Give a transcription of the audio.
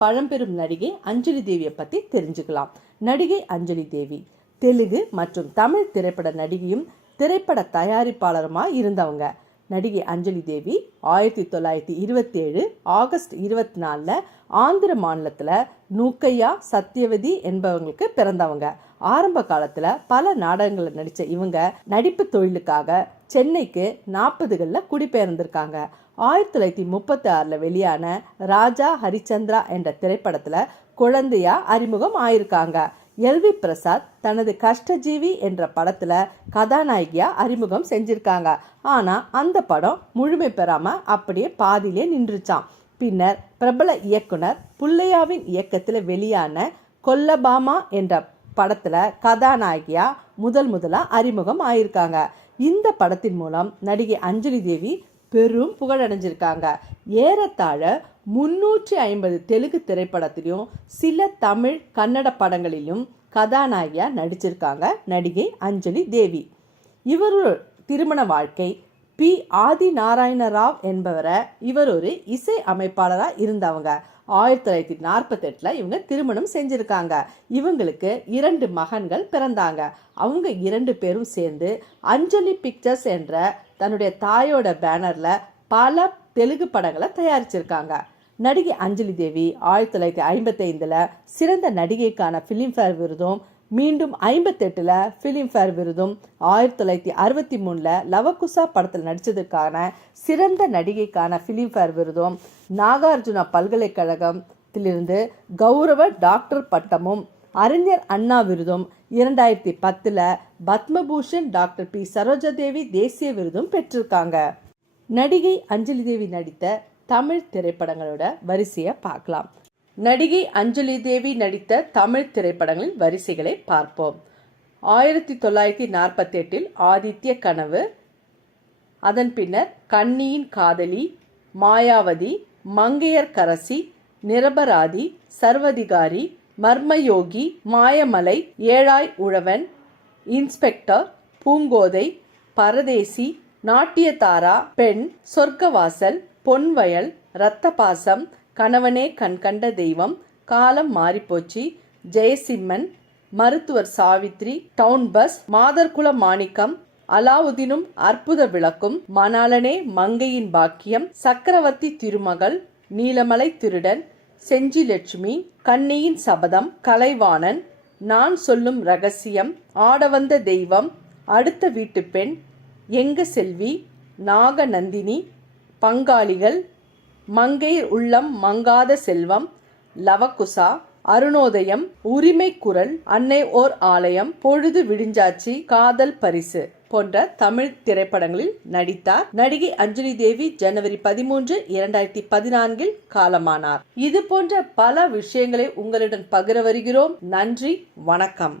பழம்பெரும் நடிகை அஞ்சலி தேவியை பற்றி தெரிஞ்சுக்கலாம். நடிகை அஞ்சலி தேவி தெலுங்கு மற்றும் தமிழ் திரைப்பட நடிகையும் திரைப்பட தயாரிப்பாளருமாக இருந்தவங்க. நடிகை அஞ்சலி தேவி 1927 ஆகஸ்ட் 24 ஆந்திர மாநிலத்தில் நூக்கையா சத்யவதி என்பவங்களுக்கு பிறந்தவங்க. ஆரம்ப காலத்தில் பல நாடகங்களில் நடித்த இவங்க நடிப்பு தொழிலுக்காக சென்னைக்கு 40களில் குடிபெயர்ந்திருக்காங்க. 1936 வெளியான ராஜா ஹரிச்சந்திரா என்ற திரைப்படத்தில் குழந்தையா அறிமுகம் ஆயிருக்காங்க. எல்வி பிரசாத் தனது கஷ்டஜீவி என்ற படத்துல கதாநாயகியா அறிமுகம் செஞ்சிருக்காங்க. ஆனா அந்த படம் முழுமை பெறாம அப்படியே பாதியிலே நின்றுச்சான். பின்னர் பிரபல இயக்குனர் புல்லையாவின் இயக்கத்துல வெளியான கொல்லபாமா என்ற படத்துல கதாநாயகியா முதலா அறிமுகம் ஆயிருக்காங்க. இந்த படத்தின் மூலம் நடிகை அஞ்சலி தேவி பெரும் புகழடைஞ்சிருக்காங்க. ஏறத்தாழ 350 தெலுங்கு திரைப்படத்திலும் சில தமிழ் கன்னட படங்களிலும் கதாநாயகியா நடிச்சிருக்காங்க நடிகை அஞ்சலி தேவி. இவரோட திருமண வாழ்க்கை பி ஆதி நாராயண ராவ் என்பவரை இவர் ஒரு இசை அமைப்பாளராக இருந்தவங்க. 1948 இவங்க திருமணம் செஞ்சிருக்காங்க. இவங்களுக்கு 2 மகன்கள் பிறந்தாங்க. அவங்க 2 பேரும் சேர்ந்து அஞ்சலி பிக்சர்ஸ் என்ற தன்னுடைய தாயோட பேனர்ல பல தெலுங்கு படங்களை தயாரிச்சிருக்காங்க. நடிகை அஞ்சலி தேவி 1955 சிறந்த நடிகைக்கான பிலிம்பேர் விருதும், மீண்டும் 58 பிலிம்பேர் விருதும், 1963 லவகுசா படத்தில் நடித்ததற்கான சிறந்த நடிகைக்கான பிலிம்பேர் விருதும், நாகார்ஜுனா பல்கலைக்கழகத்திலிருந்து கௌரவ டாக்டர் பட்டமும், அறிஞர் அண்ணா விருதும், 2010 பத்மபூஷன் டாக்டர் பி சரோஜாதேவி தேசிய விருதும் பெற்றிருக்காங்க. நடிகை அஞ்சலி தேவி நடித்த தமிழ் திரைப்படங்களோட வரிசையை பார்க்கலாம். நடிகை அஞ்சலி தேவி நடித்த தமிழ் திரைப்படங்களின் வரிசைகளை பார்ப்போம். 1948 ஆதித்ய கனவு, அதன் பின்னர் கண்ணியின் காதலி, மாயாவதி, மங்கையர்கரசி, நிரபராதி, சர்வதிகாரி, மர்மயோகி, மாயமலை, ஏழாய் உழவன், இன்ஸ்பெக்டர், பூங்கோதை, பரதேசி, நாட்டியதாரா, பெண், சொர்க்கவாசல், பொன்வயல், இரத்தபாசம், கணவனே கண்கண்ட தெய்வம், காலம் மாறிப்போச்சு, ஜெயசிம்மன், மருத்துவர் சாவித்ரி, டவுன் பஸ், மாதர்குல மாணிக்கம், அலாவுதீனும் அற்புத விளக்கும், மணாளனே மங்கையின் பாக்கியம், சக்கரவர்த்தி திருமகள், நீலமலை திருடன், செஞ்சிலட்சுமி, கண்ணியின் சபதம், கலைவாணன், நான் சொல்லும் ரகசியம், ஆடவந்த தெய்வம், அடுத்த வீட்டு பெண், எங்க செல்வி, நாகநந்தினி, பங்காளிகள், மங்கையர் உள்ளம் மங்காத செல்வம், லவகுசா, அருணோதயம், உரிமை குரல், அன்னை ஓர் ஆலயம், பொழுது விடிஞ்சாச்சி, காதல் பரிசு போன்ற தமிழ் திரைப்படங்களில் நடித்தார். நடிகை அஞ்சலி தேவி ஜனவரி 13, 2014 காலமானார். இது போன்ற பல விஷயங்களை உங்களுடன் பகிர வருகிறோம். நன்றி, வணக்கம்.